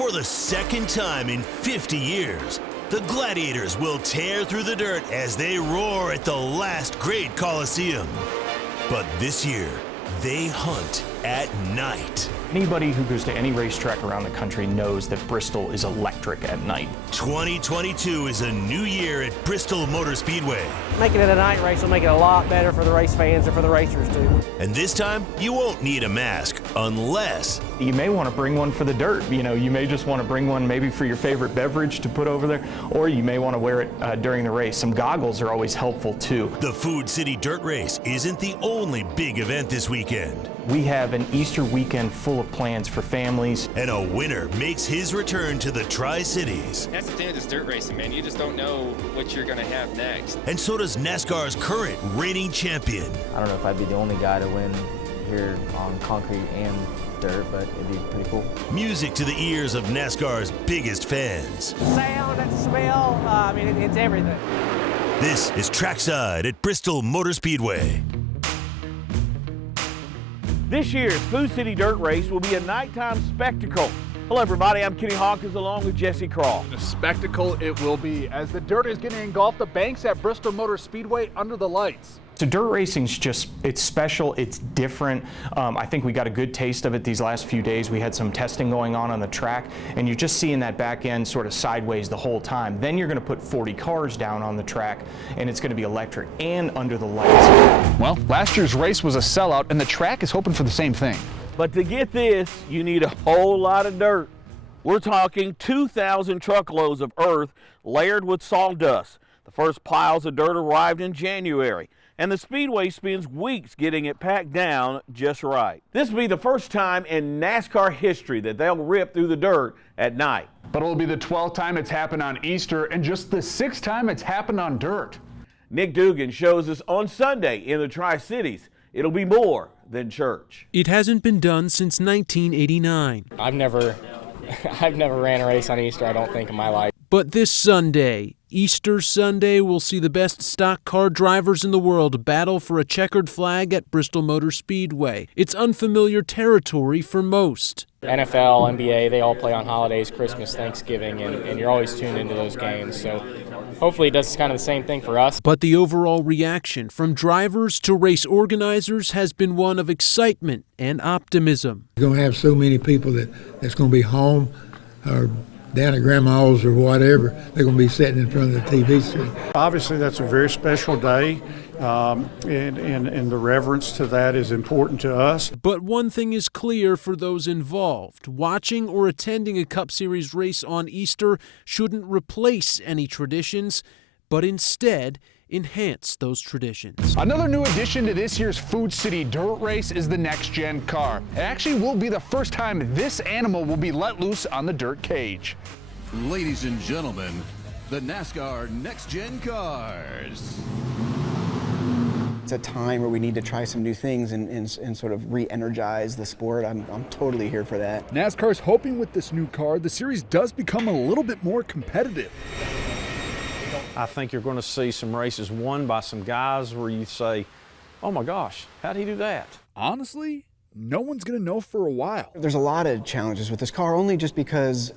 For the second time in 50 years, the Gladiators will tear through the dirt as they roar at the last great Coliseum. But this year, they hunt at night. Anybody who goes to any racetrack around the country knows that Bristol is electric at night. 2022 is a new year at Bristol Motor Speedway. Making it a night race will make it a lot better for the race fans and for the racers too. And this time, you won't need a mask unless... You may want to bring one for the dirt. You know, you may just want to bring one maybe for your favorite beverage to put over there, or you may want to wear it during the race. Some goggles are always helpful too. The Food City Dirt Race isn't the only big event this weekend. We have an Easter weekend full of plans for families. And a winner makes his return to the Tri-Cities. That's the thing with this dirt racing, man. You just don't know what you're going to have next. And so does NASCAR's current reigning champion. I don't know if I'd be the only guy to win here on concrete and dirt, but it'd be pretty cool. Music to the ears of NASCAR's biggest fans. Sound and smell, I mean, it's everything. This is Trackside at Bristol Motor Speedway. This year's Food City Dirt Race will be a nighttime spectacle. Hello everybody, I'm Kenny Hawkins along with Jesse Crawl. A spectacle it will be as the dirt is going to engulf the banks at Bristol Motor Speedway under the lights. So dirt racing's just, it's special, it's different. I think we got a good taste of it these last few days. We had some testing going on the track, and you're just seeing that back end sort of sideways the whole time. Then you're going to put 40 cars down on the track, and it's going to be electric and under the lights. Well, last year's race was a sellout, and the track is hoping for the same thing. But to get this, you need a whole lot of dirt. We're talking 2,000 truckloads of earth layered with sawdust. The first piles of dirt arrived in January, and the Speedway spends weeks getting it packed down just right. This will be the first time in NASCAR history that they'll rip through the dirt at night. But it'll be the 12th time it's happened on Easter and just the 6th time it's happened on dirt. Nick Dugan shows us on Sunday in the Tri-Cities. It'll be more than church. It hasn't been done since 1989. I've never ran a race on Easter, I don't think, in my life. But this Sunday, Easter Sunday, will see the best stock car drivers in the world battle for a checkered flag at Bristol Motor Speedway. It's unfamiliar territory for most. NFL, NBA, they all play on holidays, Christmas, Thanksgiving, and you're always tuned into those games. So hopefully it does kind of the same thing for us. But the overall reaction from drivers to race organizers has been one of excitement and optimism. You're going to have so many people that's going to be home or down at grandma's or whatever. They're going to be sitting in front of the TV screen. Obviously, that's a very special day, and the reverence to that is important to us. But one thing is clear for those involved. Watching or attending a Cup Series race on Easter shouldn't replace any traditions, but instead enhance those traditions. Another new addition to this year's Food City Dirt Race is the Next Gen car. It actually will be the first time this animal will be let loose on the dirt cage. Ladies and gentlemen, the NASCAR Next Gen cars. It's a time where we need to try some new things and sort of re-energize the sport. I'm totally here for that. NASCAR's hoping with this new car, the series does become a little bit more competitive. I think you're going to see some races won by some guys where you say, oh my gosh, how'd he do that? Honestly, no one's going to know for a while. There's a lot of challenges with this car, only just because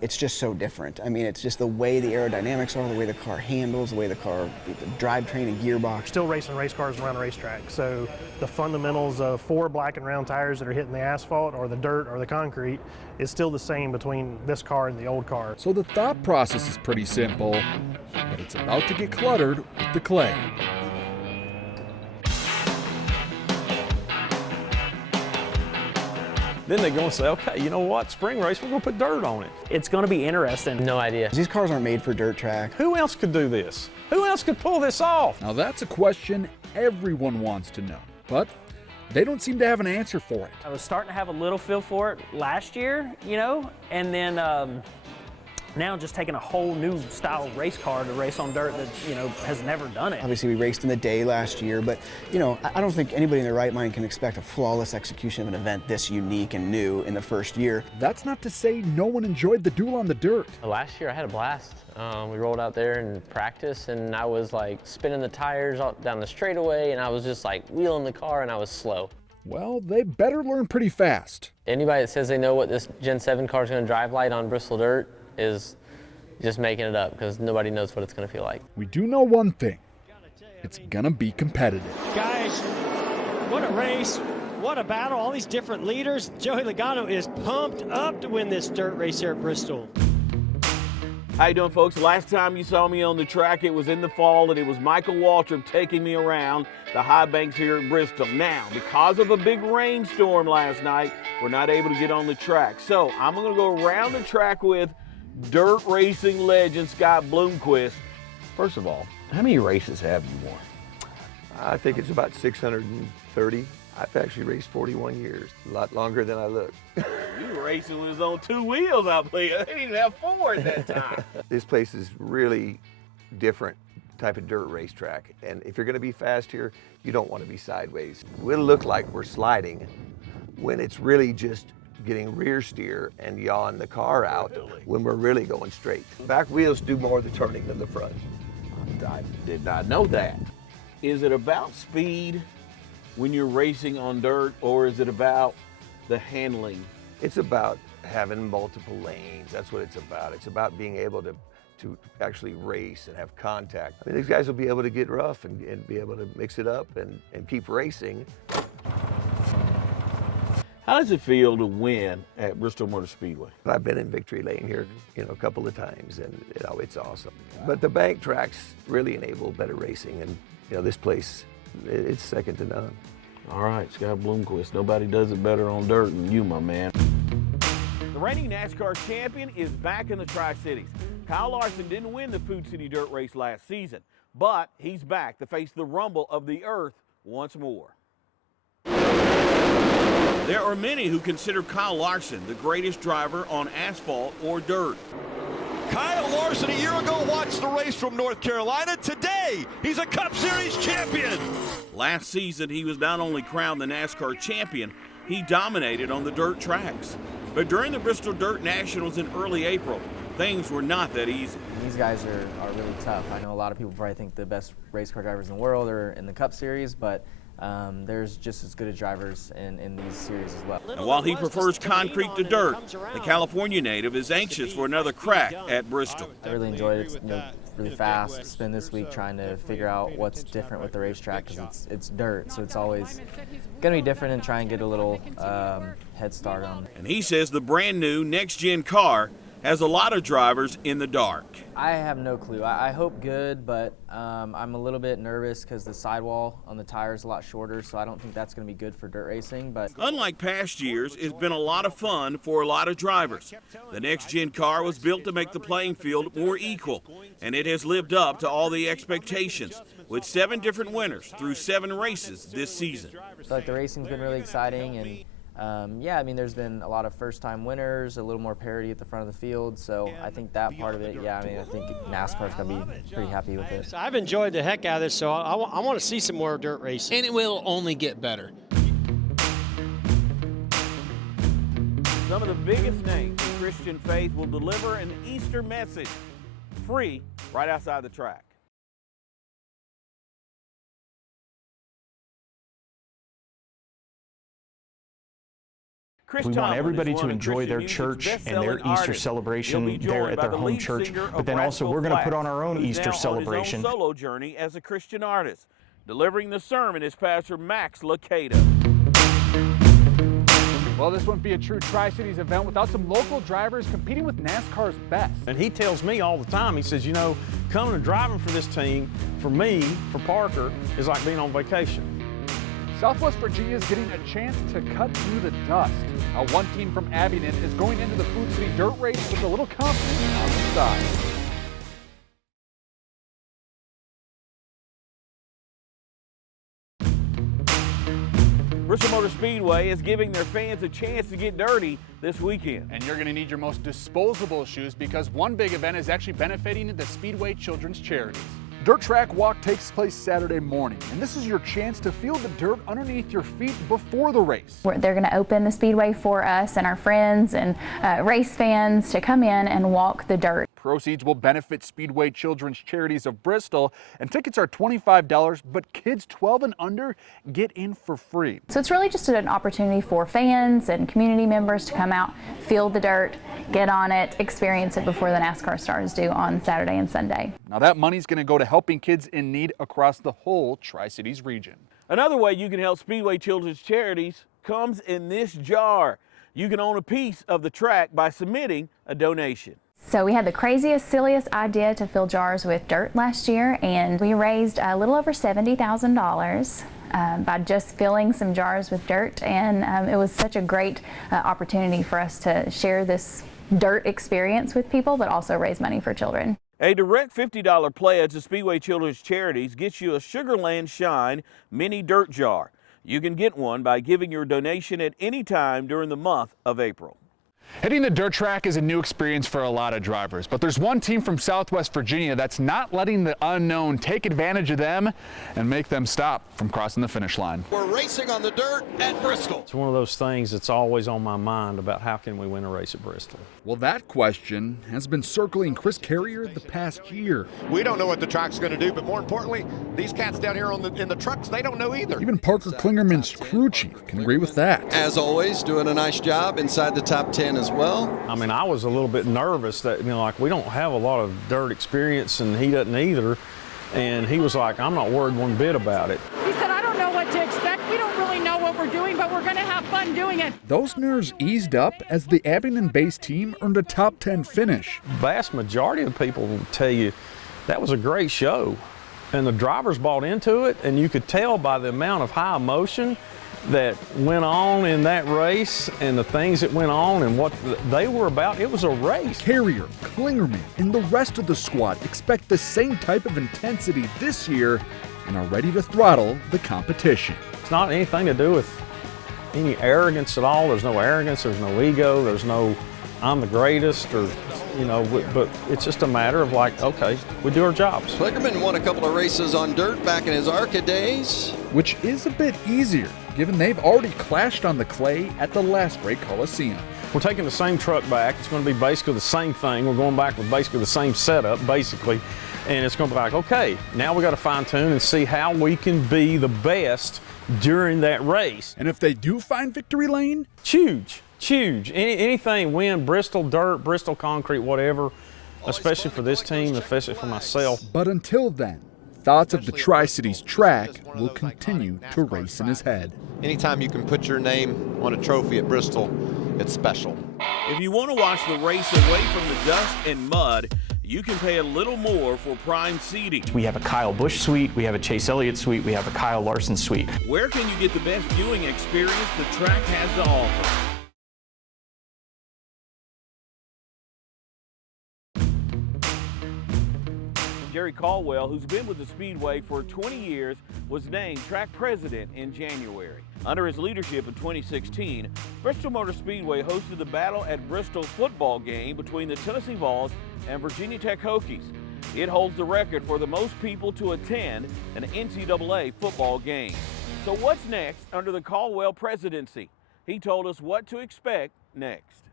it's just so different. I mean, it's just the way the aerodynamics are, the way the car handles, the way the drivetrain and gearbox. Still racing race cars around a racetrack, so the fundamentals of 4 black and round tires that are hitting the asphalt or the dirt or the concrete is still the same between this car and the old car. So the thought process is pretty simple, but it's about to get cluttered with the clay. Then they're going to say, okay, you know what, spring race, we're going to put dirt on it. It's going to be interesting. No idea. These cars aren't made for dirt track. Who else could do this? Who else could pull this off? Now that's a question everyone wants to know, but they don't seem to have an answer for it. I was starting to have a little feel for it last year, and then now just taking a whole new style race car to race on dirt that, has never done it. Obviously, we raced in the day last year, but, I don't think anybody in their right mind can expect a flawless execution of an event this unique and new in the first year. That's not to say no one enjoyed the duel on the dirt. Last year I had a blast. We rolled out there and practiced, and I was like spinning the tires down the straightaway, and I was just like wheeling the car, and I was slow. well, they better learn pretty fast. Anybody that says they know what this Gen 7 car is going to drive like on Bristol dirt is just making it up, because nobody knows what it's going to feel like. We do know one thing. It's going to be competitive. Guys, what a race. What a battle. All these different leaders. Joey Logano is pumped up to win this dirt race here at Bristol. How you doing, folks? Last time you saw me on the track, it was in the fall, and it was Michael Waltrip taking me around the high banks here at Bristol. Now, because of a big rainstorm last night, we're not able to get on the track. So I'm going to go around the track with dirt racing legend Scott Bloomquist. First of all, how many races have you won? I think it's about 630. I've actually raced 41 years, a lot longer than I look. You were racing when it was on 2 wheels, I believe. They didn't even have 4 at that time. This place is really different type of dirt racetrack. And if you're gonna be fast here, you don't want to be sideways. We'll look like we're sliding when it's really just getting rear steer and yawing the car out when we're really going straight. Back wheels do more of the turning than the front. I did not know that. Is it about speed when you're racing on dirt, or is it about the handling? It's about having multiple lanes. That's what it's about. It's about being able to actually race and have contact. I mean, these guys will be able to get rough and be able to mix it up and keep racing. How does it feel to win at Bristol Motor Speedway? I've been in victory lane here, a couple of times, and it's awesome. But the bank tracks really enable better racing, and this place, it's second to none. All right, Scott Bloomquist. Nobody does it better on dirt than you, my man. The reigning NASCAR champion is back in the Tri-Cities. Kyle Larson didn't win the Food City Dirt Race last season, but he's back to face the rumble of the earth once more. There are many who consider Kyle Larson the greatest driver on asphalt or dirt. Kyle Larson a year ago watched the race from North Carolina. Today, he's a Cup Series champion. Last season, he was not only crowned the NASCAR champion, he dominated on the dirt tracks. But during the Bristol Dirt Nationals in early April, things were not that easy. These guys are really tough. I know a lot of people probably think the best race car drivers in the world are in the Cup Series, but there's just as good as drivers in these series as well. And while he prefers concrete to dirt, the California native is anxious for another crack at Bristol. I really enjoyed it. It's really fast. Spend this week trying to figure out what's different with the racetrack, because it's dirt, so it's always going to be different, and try and get a little head start on it. And he says the brand new next-gen car has a lot of drivers in the dark. I have no clue. I hope good, but I'm a little bit nervous because the sidewall on the tire is a lot shorter, so I don't think that's going to be good for dirt racing. But unlike past years, it's been a lot of fun for a lot of drivers. The next-gen car was built to make the playing field more equal, and it has lived up to all the expectations, with 7 different winners through 7 races this season. I feel like the racing's been really exciting, and yeah, I mean, there's been a lot of first-time winners, a little more parity at the front of the field, so I think that part of it, yeah, I mean, I think NASCAR's going to be pretty happy with it. I've enjoyed the heck out of this, so I want to see some more dirt racing. And it will only get better. Some of the biggest names in Christian faith will deliver an Easter message, free, right outside the track. We want everybody to enjoy their church and their Easter celebration there at their home church, but then also we're going to put on our own Easter celebration. On his own solo journey as a Christian artist. Delivering the sermon is Pastor Max Lucado. Well, this wouldn't be a true Tri-Cities event without some local drivers competing with NASCAR's best. And he tells me all the time, he says, coming and driving for this team, for me, for Parker, is like being on vacation. Southwest Virginia is getting a chance to cut through the dust. One team from Abingdon is going into the Food City Dirt Race with a little confidence on the side. Bristol Motor Speedway is giving their fans a chance to get dirty this weekend. And you're going to need your most disposable shoes, because one big event is actually benefiting the Speedway Children's Charities. Dirt Track Walk takes place Saturday morning, and this is your chance to feel the dirt underneath your feet before the race. They're going to open the speedway for us and our friends and race fans to come in and walk the dirt. Proceeds will benefit Speedway Children's Charities of Bristol, and tickets are $25, but kids 12 and under get in for free. So it's really just an opportunity for fans and community members to come out, feel the dirt, get on it, experience it before the NASCAR stars do on Saturday and Sunday. Now that money's going to go to helping kids in need across the whole Tri-Cities region. Another way you can help Speedway Children's Charities comes in this jar. You can own a piece of the track by submitting a donation. So we had the craziest, silliest idea to fill jars with dirt last year, and we raised a little over $70,000 by just filling some jars with dirt, and it was such a great opportunity for us to share this dirt experience with people, but also raise money for children. A direct $50 pledge to Speedway Children's Charities gets you a Sugarland Shine mini dirt jar. You can get one by giving your donation at any time during the month of April. Hitting the dirt track is a new experience for a lot of drivers, but there's one team from Southwest Virginia that's not letting the unknown take advantage of them and make them stop from crossing the finish line. We're racing on the dirt at Bristol. It's one of those things that's always on my mind about how can we win a race at Bristol. Well, that question has been circling Chris Carrier the past year. We don't know what the track's going to do, but more importantly, these cats down here in the trucks, they don't know either. Even Parker Klingerman's crew chief can agree with that. As always, doing a nice job inside the top 10 as well. I mean, I was a little bit nervous that, like, we don't have a lot of dirt experience, and he doesn't either. And he was like, I'm not worried one bit about it. He said, I don't know what to expect. We don't really know what we're doing, but we're going to have fun doing it. Those nerves eased up as the Abingdon-based team earned a top 10 finish. Vast majority of people will tell you that was a great show. And the drivers bought into it, and you could tell by the amount of high emotion that went on in that race and the things that went on and what they were about. It was a race. Carrier, Klingerman, and the rest of the squad expect the same type of intensity this year and are ready to throttle the competition. It's not anything to do with any arrogance at all. There's no arrogance, there's no ego, there's no I'm the greatest, or, but it's just a matter of like, okay, we do our jobs. Klingerman won a couple of races on dirt back in his ARCA days. Which is a bit easier, given they've already clashed on the clay at the last Great Coliseum. We're taking the same truck back. It's going to be basically the same thing. We're going back with basically the same setup, basically. And it's going to be like, okay, now we got to fine tune and see how we can be the best during that race. And if they do find victory lane? Huge. Huge. Anything, win, Bristol dirt, Bristol concrete, whatever, especially for this team, especially for myself. But until then, thoughts of the Tri-Cities track will continue to race in his head. Anytime you can put your name on a trophy at Bristol, it's special. If you want to watch the race away from the dust and mud, you can pay a little more for prime seating. We have a Kyle Busch suite, we have a Chase Elliott suite, we have a Kyle Larson suite. Where can you get the best viewing experience the track has to offer? Jerry Caldwell, who's been with the Speedway for 20 years, was named track president in January. Under his leadership in 2016, Bristol Motor Speedway hosted the Battle at Bristol football game between the Tennessee Vols and Virginia Tech Hokies. It holds the record for the most people to attend an NCAA football game. So what's next under the Caldwell presidency? He told us what to expect next.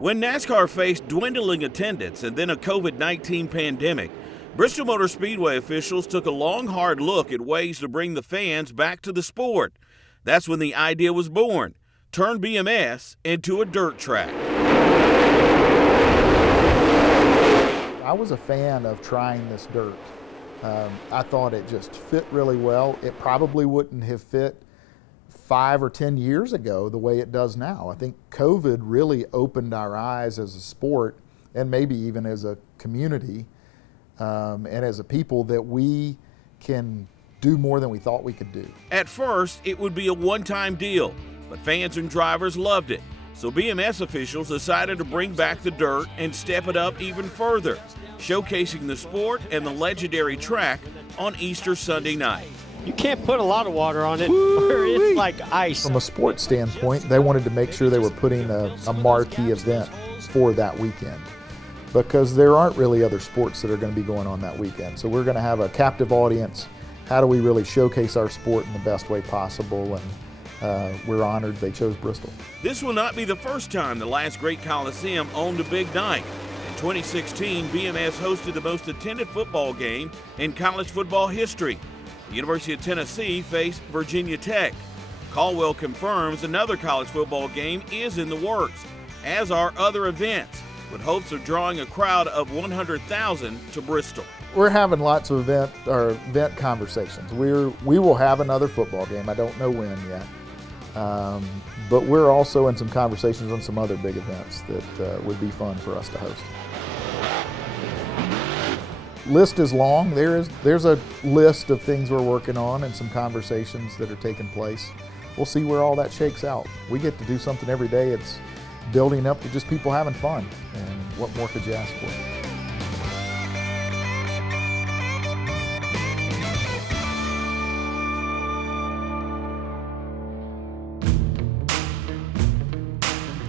When NASCAR faced dwindling attendance and then a COVID-19 pandemic, Bristol Motor Speedway officials took a long, hard look at ways to bring the fans back to the sport. That's when the idea was born: turn BMS into a dirt track. I was a fan of trying this dirt. I thought it just fit really well. It probably wouldn't have fit 5 or 10 years ago the way it does now. I think COVID really opened our eyes as a sport, and maybe even as a community, and as a people, that we can do more than we thought we could do. At first, it would be a one-time deal, but fans and drivers loved it. So BMS officials decided to bring back the dirt and step it up even further, showcasing the sport and the legendary track on Easter Sunday night. You can't put a lot of water on it or it's like ice. From a sports standpoint, they wanted to make sure they were putting a marquee event for that weekend, because there aren't really other sports that are going to be going on that weekend. So we're going to have a captive audience. How do we really showcase our sport in the best way possible? we're honored they chose Bristol. This will not be the first time the last great Coliseum owned a big night. In 2016, BMS hosted the most attended football game in college football history. The University of Tennessee faced Virginia Tech. Caldwell confirms another college football game is in the works, as are other events, with hopes of drawing a crowd of 100,000 to Bristol. We're having lots of event conversations. We will have another football game. I don't know when yet. But we're also in some conversations on some other big events that would be fun for us to host. List is long. There's a list of things we're working on and some conversations that are taking place. We'll see where all that shakes out. We get to do something every day. It's building up to just people having fun, and what more could you ask for?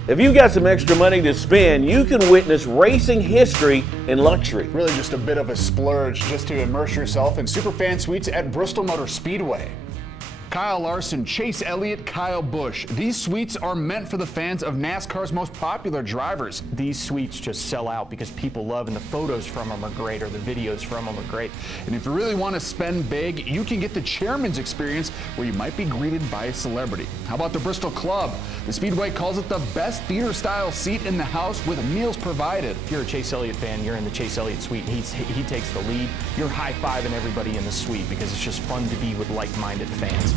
If you've got some extra money to spend, you can witness racing history in luxury. Really just a bit of a splurge just to immerse yourself in superfan suites at Bristol Motor Speedway. Kyle Larson, Chase Elliott, Kyle Busch. These suites are meant for the fans of NASCAR's most popular drivers. These suites just sell out because people love, and the photos from them are great, or the videos from them are great. And if you really want to spend big, you can get the chairman's experience where you might be greeted by a celebrity. How about the Bristol Club? The Speedway calls it the best theater-style seat in the house with meals provided. If you're a Chase Elliott fan, you're in the Chase Elliott suite, and he takes the lead. You're high-fiving everybody in the suite because it's just fun to be with like-minded fans.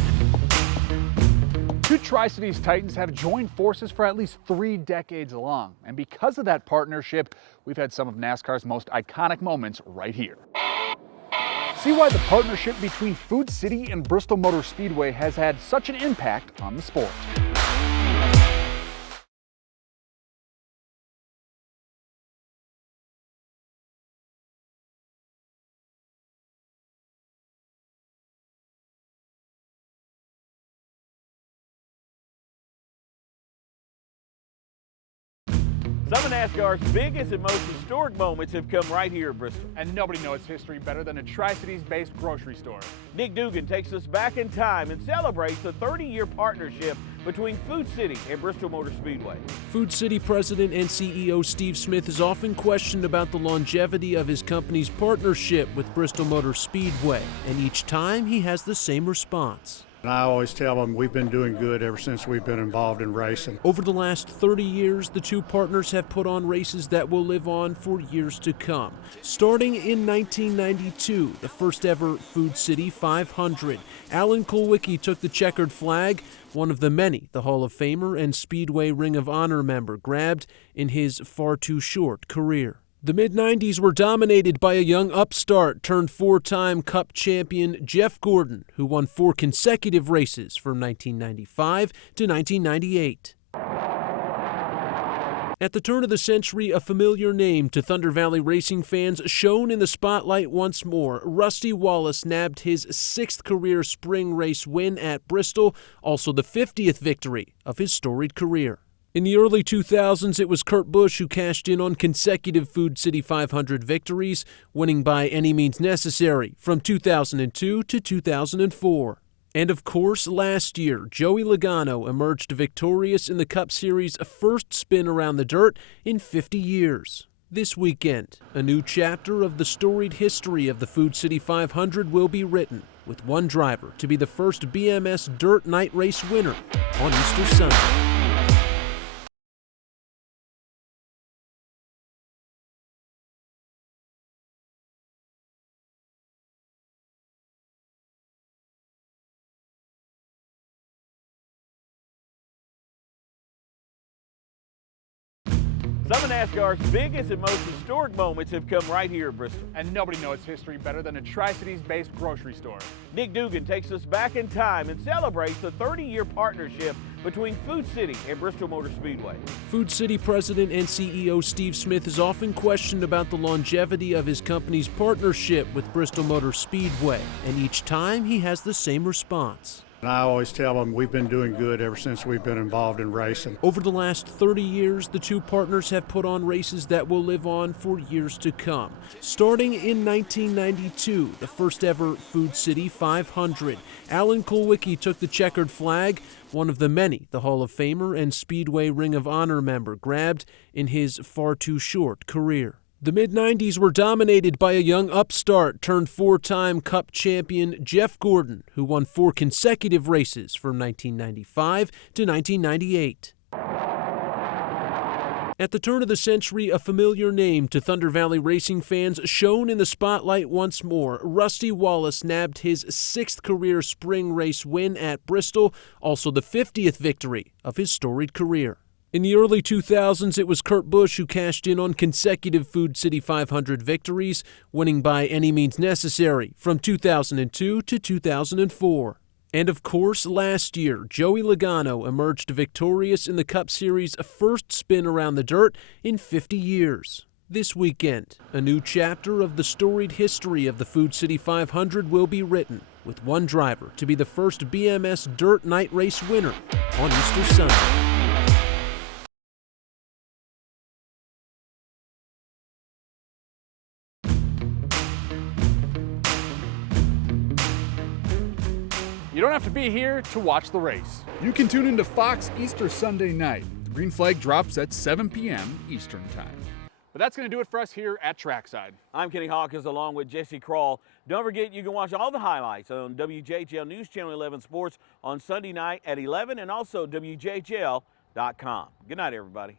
Two Tri-Cities Titans have joined forces for at least 3 decades long, and because of that partnership, we've had some of NASCAR's most iconic moments right here. See why the partnership between Food City and Bristol Motor Speedway has had such an impact on the sport. Some of NASCAR's biggest and most historic moments have come right here in Bristol. And nobody knows history better than a Tri-Cities-based grocery store. Nick Dugan takes us back in time and celebrates the 30-year partnership between Food City and Bristol Motor Speedway. Food City President and CEO Steve Smith is often questioned about the longevity of his company's partnership with Bristol Motor Speedway, and each time he has the same response. And I always tell them we've been doing good ever since we've been involved in racing. Over the last 30 years, the two partners have put on races that will live on for years to come. Starting in 1992, the first ever Food City 500, Alan Kulwicki took the checkered flag, one of the many the Hall of Famer and Speedway Ring of Honor member grabbed in his far too short career. The mid-90s were dominated by a young upstart turned 4-time Cup champion Jeff Gordon, who won 4 consecutive races from 1995 to 1998. At the turn of the century, a familiar name to Thunder Valley racing fans shone in the spotlight once more. Rusty Wallace nabbed his 6th career spring race win at Bristol, also the 50th victory of his storied career. In the early 2000s, it was Kurt Busch who cashed in on consecutive Food City 500 victories, winning by any means necessary from 2002 to 2004. And of course, last year, Joey Logano emerged victorious in the Cup Series' first spin around the dirt in 50 years. This weekend, a new chapter of the storied history of the Food City 500 will be written, with one driver to be the first BMS Dirt Night Race winner on Easter Sunday. Some of NASCAR's biggest and most historic moments have come right here in Bristol. And nobody knows history better than a Tri-Cities-based grocery store. Nick Dugan takes us back in time and celebrates the 30-year partnership between Food City and Bristol Motor Speedway. Food City President and CEO Steve Smith is often questioned about the longevity of his company's partnership with Bristol Motor Speedway, and each time he has the same response. And I always tell them we've been doing good ever since we've been involved in racing. Over the last 30 years, the two partners have put on races that will live on for years to come. Starting in 1992, the first ever Food City 500, Alan Kulwicki took the checkered flag, one of the many the Hall of Famer and Speedway Ring of Honor member grabbed in his far too short career. The mid-90s were dominated by a young upstart turned four-time Cup champion Jeff Gordon, who won 4 consecutive races from 1995 to 1998. At the turn of the century, a familiar name to Thunder Valley racing fans shone in the spotlight once more. Rusty Wallace nabbed his 6th career spring race win at Bristol, also the 50th victory of his storied career. In the early 2000s, it was Kurt Busch who cashed in on consecutive Food City 500 victories, winning by any means necessary from 2002 to 2004. And of course, last year, Joey Logano emerged victorious in the Cup Series' first spin around the dirt in 50 years. This weekend, a new chapter of the storied history of the Food City 500 will be written, with one driver to be the first BMS Dirt Night Race winner on Easter Sunday. You don't have to be here to watch the race. You can tune into Fox Easter Sunday night. The green flag drops at 7 p.m. Eastern Time. But that's going to do it for us here at Trackside. I'm Kenny Hawkins along with Jesse Kroll. Don't forget you can watch all the highlights on WJHL News Channel 11 Sports on Sunday night at 11 and also WJHL.com. Good night, everybody.